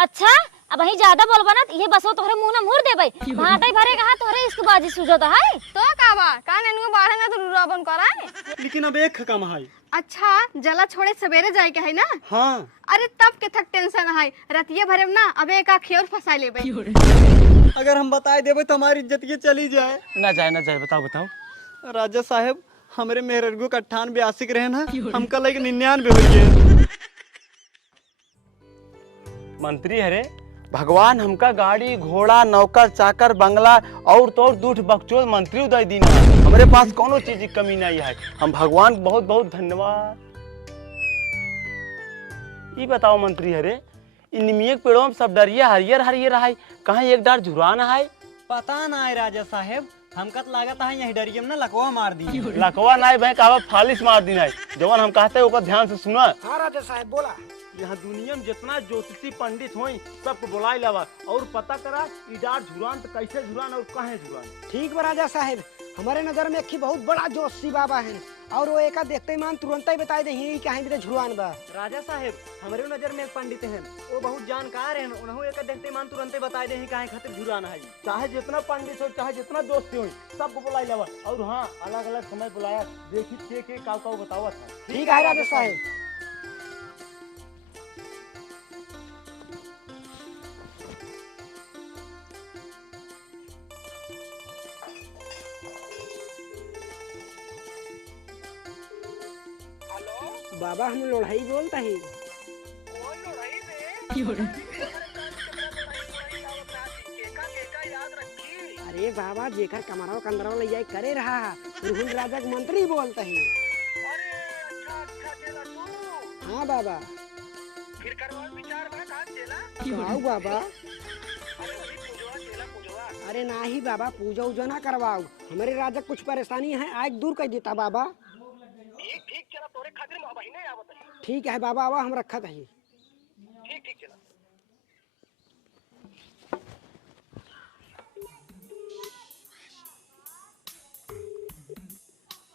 अच्छा अब वही ज्यादा बोलबा ना ये बसो तोहरे मुंह ना मुड़ देबै भाटाई भरे कहा तोहरे इसके बाजी सुझत है तो का बा का नेनु बाहर ना तो रुराबन कराए। लेकिन अब एक कम है। अच्छा जला छोड़े सवेरे जाए के है ना। हाँ अरे तब के थक टेंशन है रतिये भरे में ना अब एक खेर फंसा लेबै। अगर हम बताए देवे तो हमारी इज्जत ये चली जाए। ना जाए बताओ बताओ। राजा साहब हमारे मेहरगू का 98 के रहे ना हम कल एक 99 हो गए। मंत्री हरे भगवान हमका गाड़ी घोड़ा नौकर चाकर बंगला और तो और दूठ बकचोद मंत्री उदय दीना हमारे पास कोनो चीज की कमी नहीं है। हम भगवान बहुत बहुत धन्यवाद। ये बताओ मंत्री हरे इनमिए पेड़ों में सब डरिया हरियर हरियर है कहाँ एक डार झुराना है। पता ना है राजा साहब हमका तो लागत है यही डरियम ना लकवा मार दी। लकवा ना भाई कहा फालिश मार दी है जवान हम कहते हैं ध्यान से सुना। हाँ राजा साहब बोला। यहाँ दुनिया में जितना ज्योतिषी पंडित हो सबको बुलाई लवा और पता करा इडार झुरान तो कैसे झुरान और कहाँ झुरान। ठीक बा राजा साहब हमारे नजर में एक बहुत बड़ा जोशी बाबा है और वो एक देखते मान तुरंत ही बता दे कहीं भी झुरवान बा। राजा साहब हमारे नजर में एक पंडित हैं वो बहुत जानकार हैं उन्होंने एक देखते मान तुरंत ही बता दे कहीं खातिर झुराना है। चाहे जितना पंडित हो चाहे जितना दोस्त हो सबको बुलाई लवा और हाँ अलग अलग समय बुलाया देखी के काल का बतावा था। ठीक है राजा साहब। बाबा हम लोढ़ाई बोलता है। अरे बाबा जेकर कमरवा कंदरवा ले जाए करे रहा रुहुल राजा के मंत्री बोलता है। हाँ बाबा फिर करवाओ बाबा। अरे ना ही बाबा पूजा उजा ना करवाओ हमारे राजा कुछ परेशानी है आज दूर कर देता बाबा। ठीक है बाबा आवा हम रखा था। ठीक चला।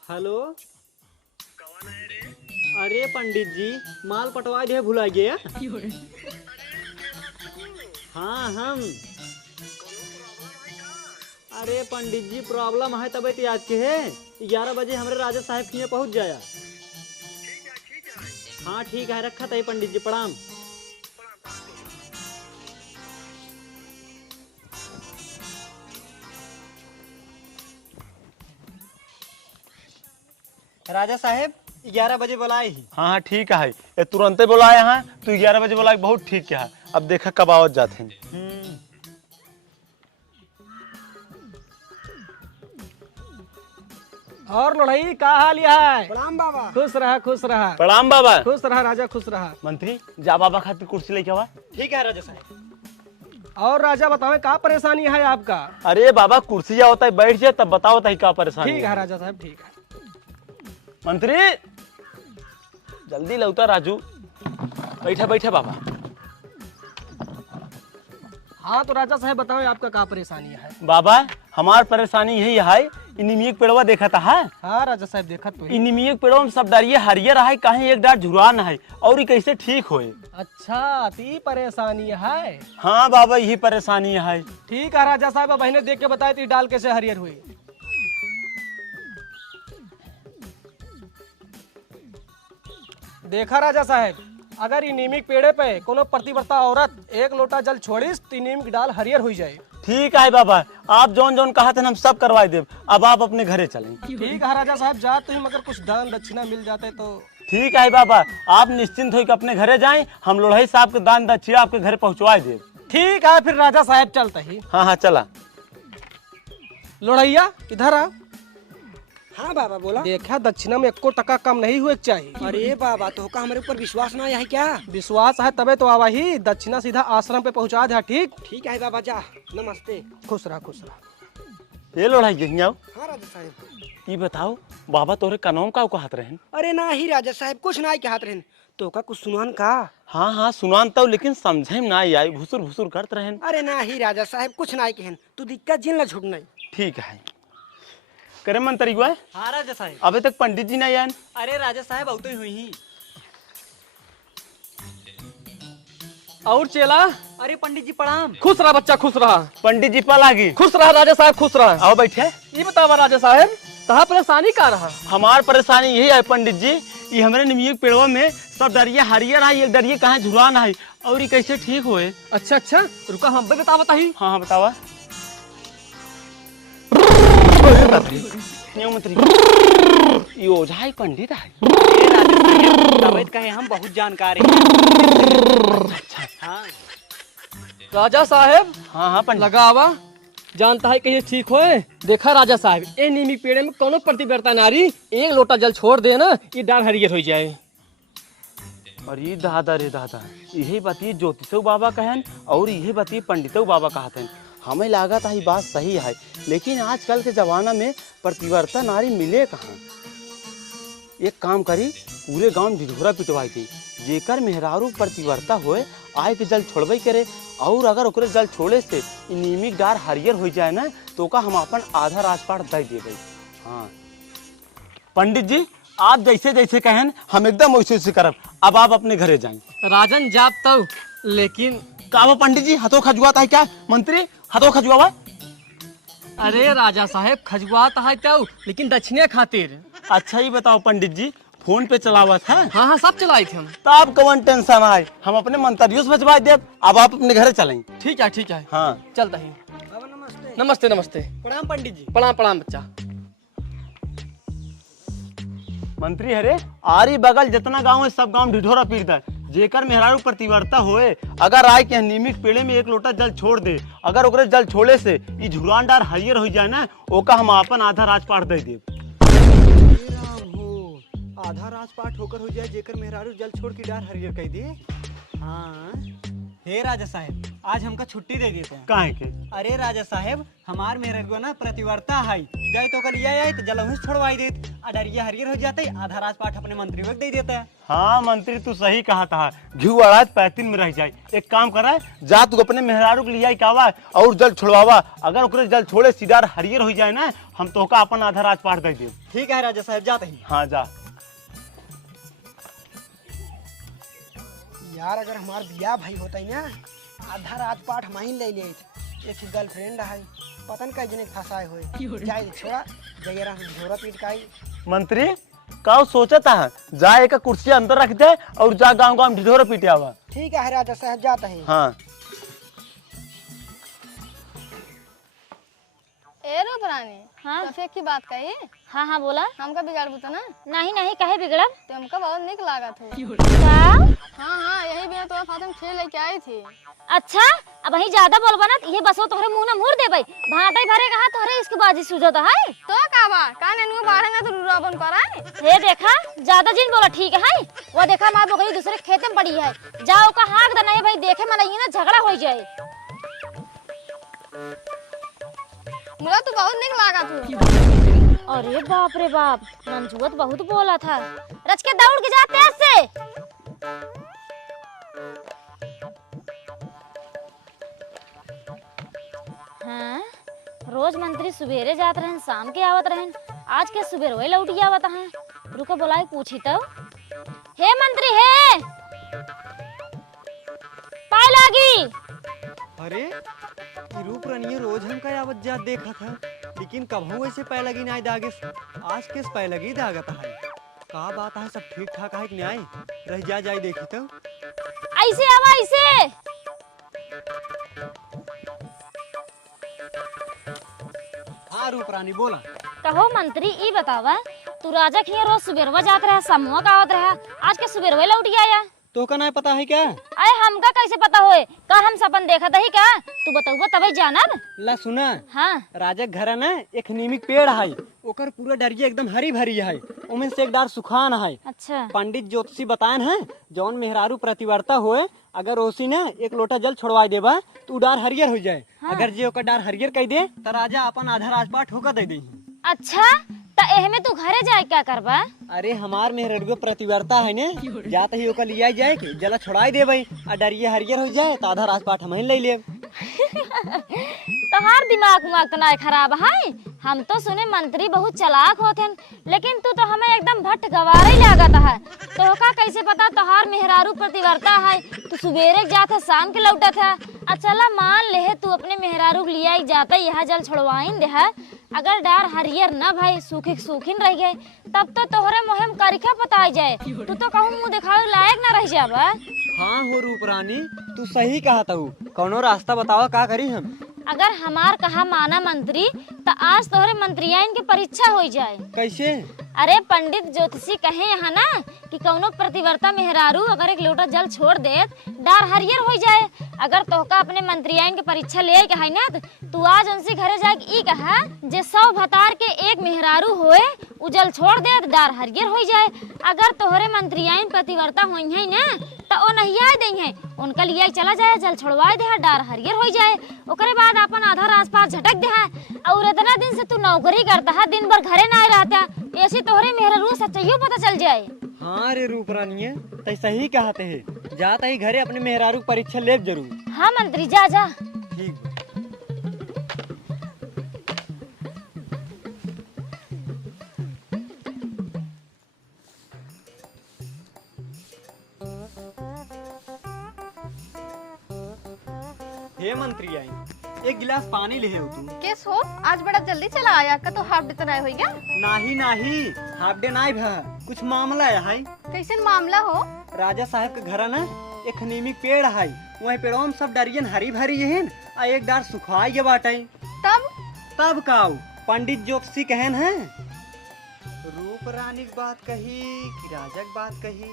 हेलो अरे पंडित जी माल पटवा दे भुला गया। हाँ हम अरे पंडित जी प्रॉब्लम है तब याद के है 11 बजे हमारे राजा साहब के पहुंच जाया। हाँ ठीक है रखा था पंडित जी प्रणाम। राजा साहब 11 बजे बुलाए ही। हाँ हाँ ठीक है ये तुरंत बुलाए हाँ तू 11 बजे बुलाए बहुत ठीक है। अब देखा कब आवत जाते हैं। और लड़ाई का हाल है। प्रणाम बाबा। खुश रहा प्रणाम बाबा। खुश रहा राजा खुश रहा। मंत्री जा बाबा खातिर कुर्सी लेके आवा। ठीक है राजा साहब। और राजा बताओ क्या परेशानी है आपका। अरे बाबा कुर्सी जा होता है बैठ जाए तब बताओ था क्या परेशानी। ठीक है राजा साहब ठीक है। मंत्री जल्दी लौटा राजू बैठा बैठा बाबा। हाँ तो राजा साहब बताओ आपका क्या परेशानी है। बाबा हमार परेशानी यही है इनिमियक पेड़वा देखा था। हाँ राजा साहब देखा तो इनिमियक पेड़वा में सब डरिए हरियर है कहीं एक डार झुरान है और ये कैसे ठीक होए। अच्छा ती परेशानी है। हाँ बाबा यही परेशानी है। ठीक है राजा साहब बहने देख के बताए थी डाल कैसे हरियर हुई। देखा राजा साहब अगर ई नीमिक पेड़े पे कोनो प्रतिवर्ता औरत एक लोटा जल छोड़िस तो नीम की डाल हरियर हो जाए। ठीक है बाबा आप जौन जौन कहा थे हम सब करवाए देव। अब आप अपने घरे चलें। ठीक है राजा साहब जा तो ही मगर कुछ दान दक्षिणा मिल जाते तो। ठीक है बाबा आप निश्चिंत होकर अपने घरे जाएं हम लोढ़ई साहब के दान दक्षिणा आपके घर पहुंचवा देव। ठीक है फिर राजा साहब चलते ही। हाँ हाँ चला। लोढ़ैया इधर आ। हाँ बाबा बोला। देखा दक्षिणा में एको टका कम नहीं हुए चाहिए। अरे बाबा तो का हमारे ऊपर विश्वास ना है क्या। विश्वास है तबे तो आवा ही दक्षिणा सीधा आश्रम पे पहुंचा दे। ठीक ठीक है बाबा जा नमस्ते। खुश रहा खुश रहा। ये लोढ़ाई यहीं आओ। हाँ राजा साहब। ये बताओ बाबा तोरे कनौम का कहत रहन। अरे ना ही राजा साहब कुछ ना कहत रहन तो का कुछ सुनान का। हाँ हाँ सुनान तो लेकिन समझे में ना आई भुसुर भुसुर करत रहन। अरे ना ही राजा साहब कुछ ना कहन तू दिक्कत जिन ला छूट नहीं। ठीक है करे मन तरीका है। हाँ राजा साहब। अबे तक पंडित जी नहीं आए। अरे राजा साहब आते हुई ही। और चेला? अरे पंडित जी प्रणाम। खुश रहा बच्चा, खुश रहा। पंडित जी पल आगी। खुश रहा राजा साहब, खुश रहा। आओ बैठे। ये बतावा राजा साहब, तहा परेशानी का रहा? हमार परेशानी यही है पंडित जी, ये हमारे नीम के पेड़वा में सब डरिया हरियर है, एक डरिया कहाँ झुरान है, और ये कैसे ठीक होए? अच्छा अच्छा, रुका हम भी बता बताही। हाँ हाँ बतावा। ये ओझा है पंडित है। तबियत कहे हम बहुत जानकार हैं। हाँ राजा साहब हाँ हाँ पंडित। लगावा जानता है कहीं ठीक होए। देखा राजा साहब, ए नीमी पेड़ में कोनो प्रतिव्रता नारी एक लोटा जल छोड़ दे ना, ये डाल हरियर हो जाए। अरे दादा रे दादा, यही बाती ज्योतिषो बाबा कहन और यही बाती पंडितो बाबा कहते। हमें लागत है बात सही है, लेकिन आजकल के जमाना में प्रतिव्रता नारी मिले कहाँ? एक काम करी, पूरे गांव में ढिढोरा पिटवाई थी, जेकर मेहरारू प्रतिव्रता होए आए के जल छोड़बई करे, और अगर ओकरे जल छोड़े से नीमिक डार हरियर हो जाए ना, तो का हम अपन आधा राजपाट दे देबई। हाँ पंडित जी, आप जैसे जैसे कहें हम एकदम वैसे वैसे करब। अब आप अपने घरे जाएं। राजन जाप तब, लेकिन का पंडित जी हाथों खजुआता है क्या? मंत्री हाथों खजुआवा? अरे राजा साहब खजुआता है तब, लेकिन दक्षिणे खातिर। अच्छा ही बताओ पंडित जी, फोन पे चलावत है? हाँ हाँ सब चलाए थे हम। तो आप कौन टेंशन आए, हम अपने मंत्रियों से बचवा दे। अब आप अपने घरे चलें। ठीक है ठीक है, हाँ चलता ही। बाबा नमस्ते। नमस्ते नमस्ते। प्रणाम पंडित जी। प्रणाम प्रणाम बच्चा। मंत्री हरे आरी बगल जितना गांव है सब गांव ढिढोरा पीड़ता है, जेकर मेहरारू प्रतिव्रता होए अगर आए के नीमिक पेड़े में एक लोटा जल छोड़ दे, अगर ओकरे जल छोड़े से ई झुरान डार हरियर हो जाए ना, ओका हम अपन आधा राजपाट दे देब। आधा राजपाट होकर हो जाए, जेकर मेहरारू जल छोड़ के डार हरियर कह दे। हाँ हे राजा साहब, आज हमका छुट्टी दे देते हैं। काहे के? अरे राजा साहब, हमार मेहरारू ना प्रतिव्रता है, जाए तो कल आए तो जल वहीं छोड़वाई देत, डरिया हरियर हो जाते, आधा राजपाट अपने मंत्री को दे देता है। हाँ मंत्री तू सही कहा था, घी अड़ात पैतीन में रह जाए। एक काम करा, जा तू अपने मेहरारू के लिए कावा और जल छोड़वावा, अगर ओकरे जल छोड़े सीधार हरियर हो जाए ना, हम तो का अपन आधा राजपाट दे देब। ठीक है राजा साहब, जाते ही। हाँ जा। यार अगर हमार बियाह भाई होता है ना, आधा राजपाट हम ही ले लिए। एक गर्लफ्रेंड है, पता नहीं कई जने फंसाए हुए, जाए छोड़ा जगह झोरा पीट का। मंत्री का सोचा था, जा एक कुर्सी अंदर रख दे और जा गांव गांव ढिढोरा पीटे आवा। ठीक है राजा साहब, जाता है। हाँ ए रूपरानी, हाँ? तो की बात कही, हाँ हाँ बोला। हमका बिगाड़ बुता ना, नहीं नहीं, कहे बिगड़ब? तो हमका बहुत निक लागत हो। का? हाँ हाँ, यही बिना तो फातिम खेल लेके आई थी। अच्छा, अब वही ज्यादा बोलबा ना, ये बसो तोहरे मुंह ना मुड़ देबई। भाटे भरे कहा तोहरे इसके बाजी सुझत है। तो का बा, का नेनु बाढ़े ना तो रुराबन कराए। हे देखा, ज्यादा जिन बोला ठीक है। वो देखा माँ बकरी दूसरे खेते में पड़ी है, जाओ का हाक देना है भाई, देखे में नहीं ना झगड़ा हो जाए। मुझे तो बहुत निक लागत हो। अरे बाप रे बाप, मंजुवत बहुत बोला था। रच के दौड़ के जाते ऐसे। हाँ, रोज मंत्री सुबेरे जात रहन, शाम के आवत रहन, आज के सुबेर वही लौटी आवत है। रुको बुलाए पूछी तो। हे मंत्री हे, पाए लागी। अरे ये रूप रनिये रोज हमका आवत जात देखा था, लेकिन कभू ऐसे पै लगी नहीं दागे, आज किस पै लगी दागत है। का बात है, सब ठीक ठाक है कि नहीं? रह जाए देखी तो। ऐसे आवा ऐसे। हाँ रूप रानी बोला। कहो मंत्री, ई बतावा, तू राजा खिया रोज सुबेरवा जात रहा, समूह का आवत रहा, आज के सुबेरवा लौट आया। तो का नहीं पता है क्या? अरे हमका कैसे पता होए, का हम सपन देखा था ही का? तू बताऊबा तभी जानब। ला सुना, हाँ राजा घर है ना, एक नीमिक पेड़ है, ओकर पूरा डरिया एकदम हरी भरी है, उमें से एक डार सुखान है। अच्छा, पंडित ज्योतिषी बताएन है, जौन मेहरारू प्रतिव्रता होए अगर ओसी ना एक लोटा जल छोड़वाई देबा तो डार हरियर हो जाए। हाँ। अगर जे ओकर डार हरियर कह दे तो राजा अपन आधा राजपाट होकर दे दे। अच्छा तो एहमे तू घरे जाए क्या करबा? अरे हमार मेहरारू प्रतिव्रता है ने, जाते ही ओकर लिया जाए के जला छोड़ाई देबई, आ डरिया हरियर हो जाए तो आधा राजपाट हम ही ले लेब। तोहार दिमाग उमाग तो नहीं खराब है? हम तो सुने मंत्री बहुत चालाक होते हैं, लेकिन तू तो हमें एकदम भट्ट गवार ही लागत है। तो का कैसे पता तोहार मेहरारू प्रतिवर्ता है? तू सुबेरे जात है शाम के लौटत है। चला मान ले तू अपने मेहरारू के लिया जाता यहाँ जल छोड़वाइन दे है। अगर डार हरियर न भाई सूखी सूखिन रह गए तब तो तोहरे मुहिम करिखा पता जाए। तू तो कहूँ मुँह दिखावे लायक न रह जाब। हाँ हो रूप रानी, तू सही कहा तू। कौनो रास्ता बताओ का करी हम। अगर हमार कहा माना मंत्री तो आज तोहरे मंत्रियाइन के परीक्षा हो जाए। कैसे? अरे पंडित ज्योतिषी कहे यहाँ ना कि कौनो प्रतिवर्ता मेहरारू अगर एक लोटा जल छोड़ दे डार हरियर हो जाए। अगर तोहका अपने मंत्रियाइन के परीक्षा ले के है ना तू आज उनसे घरे जाके ई कहा जे 100 भतार के एक मेहरारू होए उ जल छोड़ दे डार हरियर हो जाए। अगर तोहरे मंत्रियाइन प्रतिवर्ता होई है ना तो ओ नहीं आए दे है, उनका लिए चला जाए जल छोड़वाए दे डार हरियर हो जाए। ओकरे बाद अपन आधार आसपास झटक दे है। और इतना दिन से तू नौकरी करता है, दिन भर घरे ना रहता, ऐसे तोहरे मेहरारू सच्चाइयों पता चल जाए। हाँ रे रूप रानी, तै सही कहते है। जाता ही घरे अपने मेहरारू परीक्षा ले जरूर। हाँ मंत्री जा जा। ठीक बा। हे मंत्री आई, एक गिलास पानी ले हो तू। केस हो आज बड़ा जल्दी चला आया का तो हाफ डे तनाय हो गया। नाही नाही, हाफ डे नाही भा, कुछ मामला है। कैसे मामला हो? राजा साहब के घर ना एक नीमिक पेड़ है, वही पेड़ों में सब डरियन हरी भरी है आ एक डार सुखाई के बाटे। तब काऊ पंडित ज्योतिषी कहन है। रूप रानी की बात कही कि राजा की बात कही?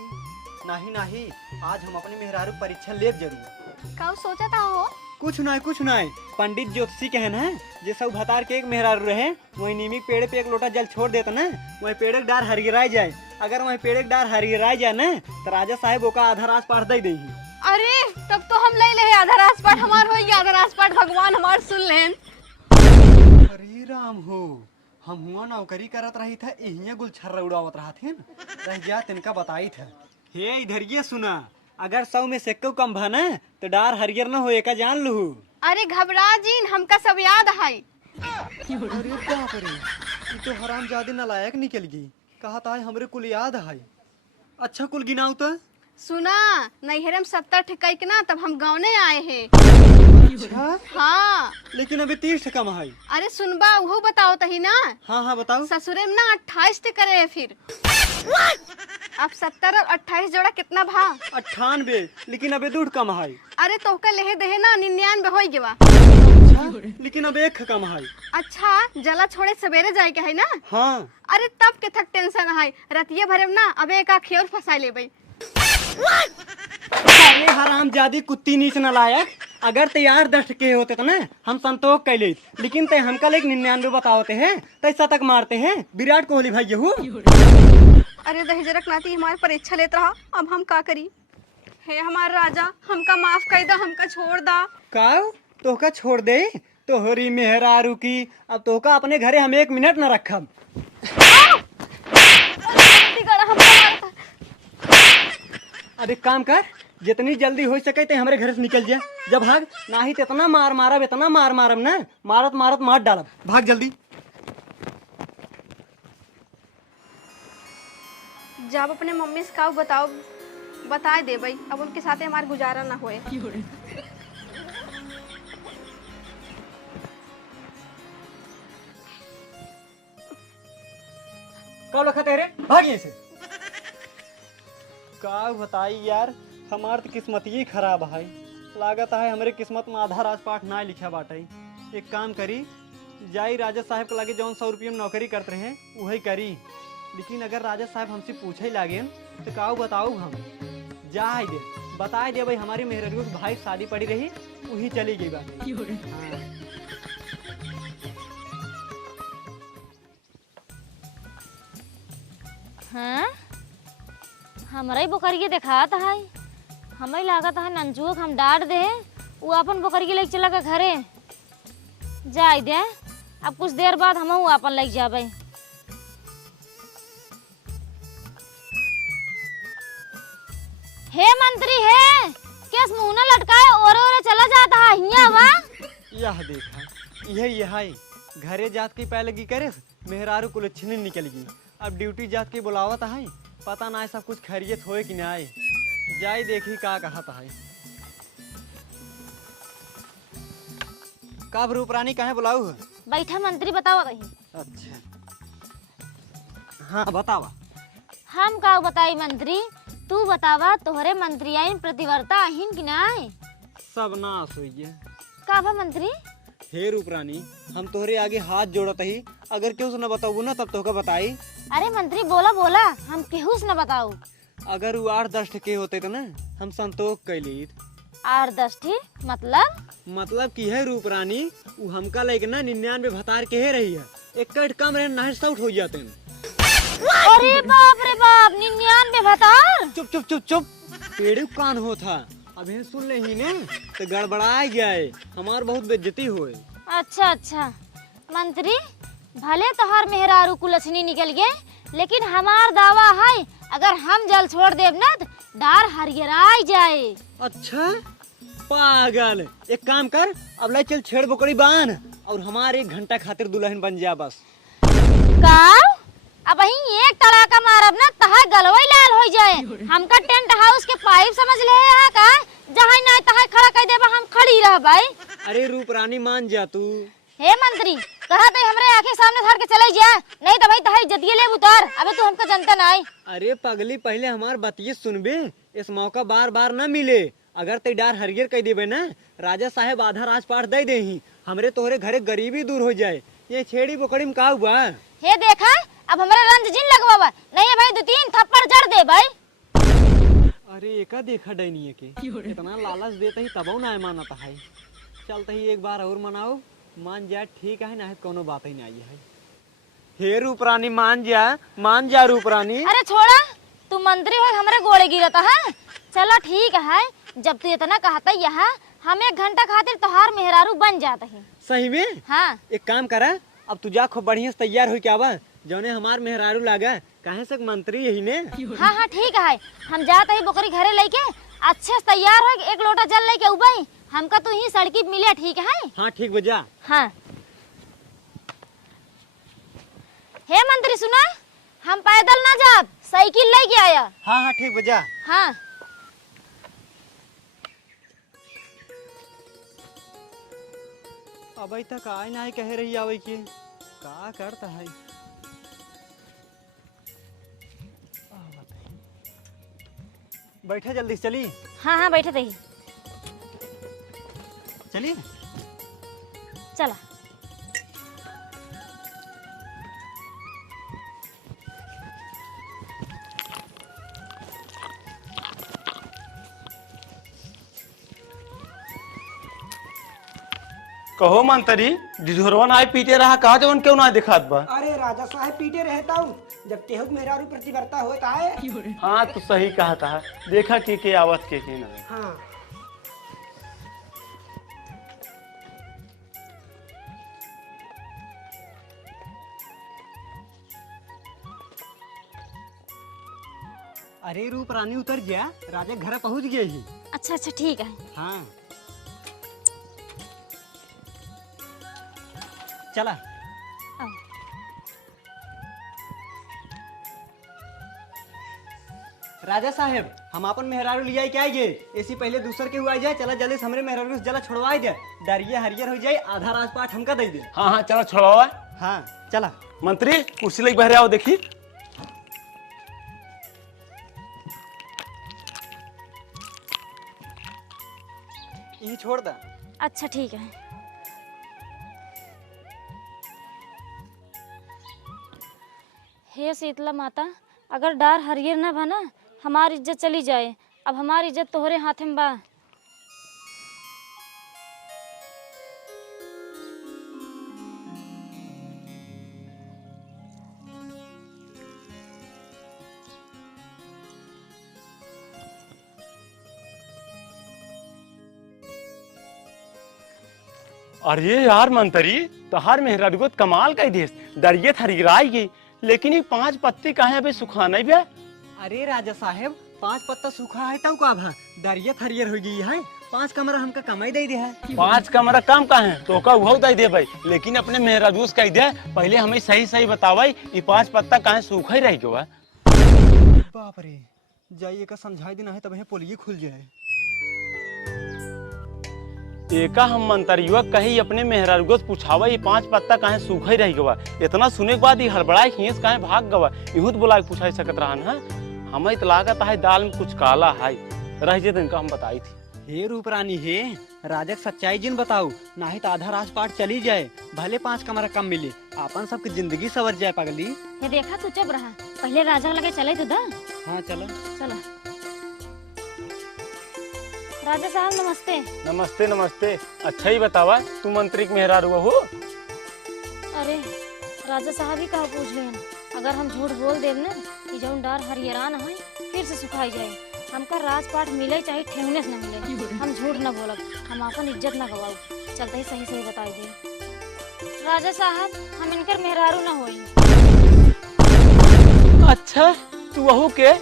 नहीं नहीं, आज हम अपनी मेहरारू परीक्षा ले जरूर। काऊ सोचा था हो? कुछ नहीं, पंडित ज्योतिषी कहन है जे सब भतार के एक मेहरारू रहे वही नीमिक पेड़ पे एक लोटा जल छोड़ देता ना वही पेड़ के डार हरियराई जाए। अगर वही पेड़ के डार हरियराई जाए ना तो राजा साहब ओका आधा रास पाठ दे देही। अरे तब तो हम ले ले आधा राजपाट हमार हो गया, आधा राजपाट भगवान हमार सुन लेन। अरे राम हो, हम हुआ नौकरी करत रही था, यही गुलछर्रा उड़ावत रहा थे रह जा तिनका बताई था। हे इधर ये सुना, अगर 100 में से कम भा ना तो डार हरियर न होए का जान लू। अरे घबरा जीन, हमका सब याद है। अरे बाप रे, ये तो हरामजादी नालायक निकल गई। कहा था हमरे कुल याद है। अच्छा कुल गिनाऊ तो। सुना नैहरे में 70 ठिकाई के ना तब हम गाँव नहीं आए हैं। अच्छा? हाँ लेकिन अभी 30 कम है। अरे सुनबा वो बताओ तही ना। हाँ बताओ। ससुरे में ना 28 करे है फिर। अब 70 और 28 जोड़ा कितना भा? 98, लेकिन अबे 2 कम है। अरे तो का लेहे देहे ना 99 हो गया। अच्छा, लेकिन अब 1 कम है। अच्छा जला छोड़े सवेरे जाए के है ना। हाँ। अरे तब के थक टेंशन है, रतिये भरे में ना अबे एक खेर फंसा ले। अरे हरामजादी कुत्ती नीच नालायक, अगर तैयार 10 के होते तो ना हम संतोष कैले, लेकिन ते हमका लेक 99 बताओते हैं, ते शतक मारते हैं। विराट कोहली भाई यहू। अरे दहेजरक नाती हमारे परीक्षा लेत रहा, अब हम का करी? हे हमार राजा हमका माफ कर दा, हमका छोड़ दा। का तोहका छोड़ दे? तोहरी मेहरारू की अब तोहका अपने घरे हम 1 मिनट न रखब। अब एक काम कर, जितनी जल्दी हो सके ते हमारे घर से निकल जा। जब भाग नाही तो इतना मार मारब, इतना मार मारब ना, मारत मारत मार डालब। भाग जल्दी। जब अपने मम्मी से काऊ बताओ बता दे भाई, अब उनके साथ हमारा गुजारा ना होए। कब रखा तेरे भागिए से। का बताई यार, हमार तो किस्मत ही खराब है। लागत है हमारे किस्मत में आधा राजपाट ना लिखा बाटे। एक काम करी, जाई राजा साहब के लागे जौन 100 रुपये में नौकरी करते हैं वही करी। लेकिन अगर राजा साहब हमसे पूछे लागे तो का बताऊ हम जा दे बता दे भाई हमारी मेहररू के भाई शादी पड़ी रही वही चली गई बात। हाँ हमारा ही बोकरिया देखाता है, हमें लागत है नंजुआ हम डांट दे वो अपन बोकरिया लेके चला के घरे जाए दे। अब कुछ देर बाद हम अपन लेके जाबे। हे मंत्री है, केस मुंह न लटकाए और चला जाता है हिया वा। यह देखा, यह घरे जात की पै लगी करे मेहरारू कुलच्छनी निकल गई। अब ड्यूटी जात के बुलावत है, पता ना सब कुछ खैरियत होए कि ना। जाई देखी का कहत है। कब रूपरानी कहे बुलाऊ है? बैठा मंत्री बतावा रही। अच्छा हाँ बतावा। हम का बताई मंत्री, तू बतावा तोहरे मंत्री आइन प्रतिवर्ता आहिन कि ना? सब नाश होइए। का बा मंत्री? हे रूपरानी, हम तोहरे आगे हाथ जोड़त ही, अगर केहू से न बताऊ ना तब तोहका बताई। अरे मंत्री बोला बोला, हम केहू से न बताऊ। अगर वो 8-10 टके होते तो ना हम संतोष कैली। 8-10 मतलब की है रूपरानी, वो हमका लेके ना 99 भतार के है रही है। एक कट कम रहे नहर से उठ हो जाते हैं। अरे बाप रे बाप, 99 भतार। चुप चुप चुप चुप, पेड़े कान हो था। अभी सुन ले ही ने तो गड़बड़ा गए, हमार बहुत बेइज्जती होए। अच्छा अच्छा मंत्री, भले तोहार मेहरारू कुलछनी निकल गए, लेकिन हमार दावा है अगर हम जल छोड़ देब ना तो डार हरियराई जाए। अच्छा पागल, एक काम कर, अब ले चल छेड़ बकरी बांध और हमारे 1 घंटा खातिर दुल्हन बन जा बस। का अब ही एक तड़ाका मारब ना तहार गलवई लाल हो जाए। हमका टेंट हाउस के पाइप समझ ले है का, जहां ना तहां खड़ा कर देबा हम खड़ी रह भाई। अरे रूपरानी मान जा तू। हे मंत्री, कहा ते हमरे आंखें सामने धर के चले जा, नहीं तो भाई तहाई जदिये ले उतार। अबे तू हमका जनता ना आई। अरे पगली, पहले हमार बतिये सुनबे, इस मौका बार बार न मिले। अगर ते डार हरियर कह देबे ना, राजा साहेब आधा राजपाट दे देही, हमरे तोहरे घरे गरीबी दूर हो जाए। ये छेड़ी बकड़ी में का हुआ? हे देखा, अब हमारे रंज जिन लगवावा नहीं है भाई, 2-3 थप्पड़ जड़ दे भाई। अरे एका देखा डैनिए के इतना लालच देता ही तबो ना मानता है। चलता ही एक बार और मनाओ, मान जा ठीक है, ना है कोनो बात ही नहीं है। हे रूपरानी मान जा रूपरानी। अरे छोड़ा, तू मंत्री हो हमरे गोड़े गिरता है। चलो ठीक है, जब तू इतना कहता यहाँ हम 1 घंटा खातिर तोहार मेहरारू बन जाता है। सही में? हाँ एक काम करा, अब तू जा खूब बढ़िया से तैयार हो क्या बा, जौने हमार मेहरारू लागा कहे से मंत्री यही ने। हाँ हाँ ठीक है, हम जाते ही बकरी घरे लेके अच्छे से तैयार हो, 1 लोटा जल लेके उबाई हमका तू ही सड़की मिले, ठीक है? हाँ ठीक बजा। हाँ हे मंत्री सुना, हम पैदल ना जाब, साइकिल लेके आया। हाँ हाँ ठीक बजा। हाँ अभी तक आए ना कह रही आवे के का करता है। बैठा जल्दी से चली। हाँ हाँ बैठे ही चलिए चला। कहो मंत्री, डिझोरवन आए पीटे रहा, कहा जवन क्यों ना दिखात बा? अरे राजा साहब पीटे रहता हूँ, जब तेहुक मेहरारू प्रतिवर्ता होता है। हाँ तो सही कहा था, देखा के आवत के ना। हाँ अरे रूपरानी उतर गया, राजा घर पहुंच गए ही। अच्छा अच्छा ठीक है। हाँ चला। आओ। राजा साहेब, हम अपन मेहरारू लिया क्या आइए, ऐसी पहले दूसर के हुआ जाए। चला जल्दी से हमरे मेहरारू से जला छुड़वा दे, डरिए हरियर हो जाए, आधा राजपाट हमका दे दे। हाँ हाँ चलो छोड़वा। हाँ चला। मंत्री कुर्सी लेके बहरे आओ, देखी। यही छोड़ दा। अच्छा ठीक है। हे शीतला माता, अगर डार हरियर न बना हमारी इज्जत चली जाए। अब हमारी इज्जत तोहरे हाथ में बा। अरे यार मंत्री, तोहार मेहरारू को कमाल का देश, दरिये हरिराई गई, लेकिन ये 5 पत्ती कहे अभी सुखाना ही बे। अरे राजा साहेब, 5 पत्ता सूखा है तो का भा, दरिया हरियर हो गई है, 5 कमरा हमका कमाई दे दिया है। 5 कमरा कम का है तो का वो दे दे भाई, लेकिन अपने मेहराजूस कह दे पहले हमें सही सही बतावाई ये 5 पत्ता काहे सूखा ही रह गया। बाप रे, जाइए का समझाई देना है तब है पोलिये खुल जाए। एका हम मंतरियुआ कही अपने मेहरारूगो से पूछावा ये 5 पत्ता काहे सूखा ही रह गवा। इतना सुने के बाद ये हड़बड़ाए खींच काहे भाग गवा, इहुत बुला के पूछाई सकत रहन है। हमें तो लागत है दाल में कुछ काला है, रह जे दिन का हम बताई थी। हे रूप रानी हे, राजा के सच्चाई जिन बताऊ, नहीं तो आधा राजपाट चली जाए, भले 5 कमरा कम मिले, अपन सबकी जिंदगी सवर जाए पगली। ये देखा तू चुप रहा, पहले राजा लगे चले तो दा। हाँ चलो चलो राजा साहब नमस्ते। नमस्ते नमस्ते, अच्छा ही बतावा तू मंत्री के मेहरारूआ हो। अरे राजा साहब ही कहा पूछ लेन, अगर हम झूठ बोल देव न कि जौन डार हरियरान है फिर से सुखाई जाए, हमका राजपाट मिले चाहे ठेवने से न मिले, हम झूठ न बोलब, हम अपन इज्जत न गवाऊ, चलते ही सही सही बताई दे। राजा साहब हम इनकर मेहरारू न होई। अच्छा तू वहू के?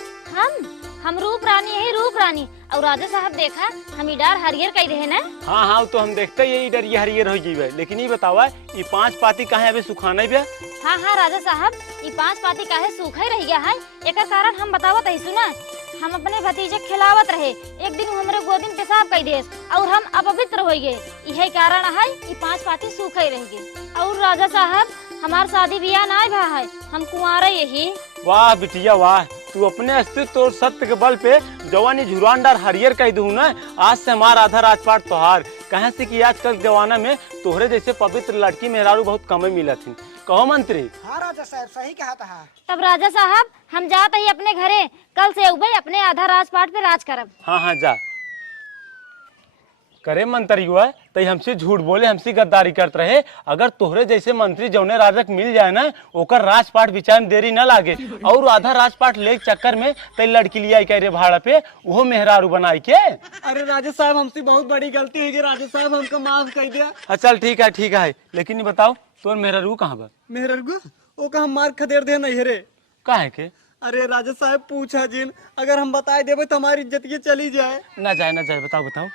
हम रूप रानी है, रूप रानी। और राजा साहब देखा हम इडार हरियर कही रहे ना। हाँ हाँ तो हम देखते यही डर ये हरियर हो गई है, लेकिन ये बतावा ये 5 पाती काहे अभी सुखाना भी? हाँ हाँ राजा साहब ये 5 पाती काहे सूखा ही रह गया है, एकर कारण हम बतावत है सुना। हम अपने भतीजे खिलावत रहे, एक दिन हमरे गोदी में पेशाब कई देस और हम अपवित्र हो गए, यही कारण है ये 5 पाती सूखा ही रह गए। और राजा साहब हमार शादी ब्याह ना भा है, हम कुंवारा यही। वाह बिटिया वाह, तू अपने अस्तित्व और सत्य के बल पे जवानी झुरानदार हरियर कह दू ना, आज से हमारा आधा राजपाट तोहार। कहे से कि आजकल जमाना में तोहरे जैसे पवित्र लड़की मेहरारू बहुत कम मिला थी। कहो मंत्री। हाँ राजा साहब सही कहा था। तब राजा साहब हम जाते ही अपने घरे, कल से उबे अपने आधा राजपाट पे राज करब। हाँ हाँ जा करे मंत्री हुआ तो हमसे झूठ बोले, हमसे गद्दारी करते रहे। अगर तोहरे जैसे मंत्री जौने राजक मिल जाए ना, ओकर राजपाट बिचार में देरी न लागे, और आधा राजपाट ले चक्कर में तो लड़की लिया कह रहे भाड़ा पे वो मेहरारू बनाई के। अरे राजा साहब हमसे बहुत बड़ी गलती हुई है, राजा साहब हमको माफ कर दिया। चल ठीक है, लेकिन ये बताओ तोर मेहरारू कहाँ बा? मेहरगु वो का हम मार खदेड़ दे नहीं रे। काहे के? अरे राजा साहब पूछा जिन, अगर हम बताए देवे तो हमारी इज्जत ये चली जाए। ना जाए बताओ।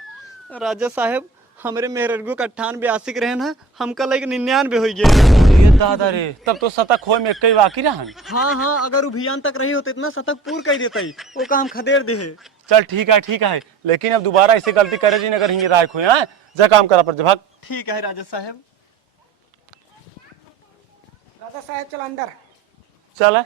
राजा साहब हमारे मेहरगु का 98 के रहन है, हमका लगे 99 हो गए। ये दादा रे, तब तो शतक हो में कई बाकी रहन। हाँ अगर अभियान तक रही होते इतना शतक पूर कर देते, वो का हम खदेड़ दे। चल ठीक है, लेकिन अब दोबारा ऐसे गलती करे जी अगर हिंगे राय खोए हैं, जा काम करा पर भाग। ठीक है राजा साहब। राजा साहब चल अंदर। चल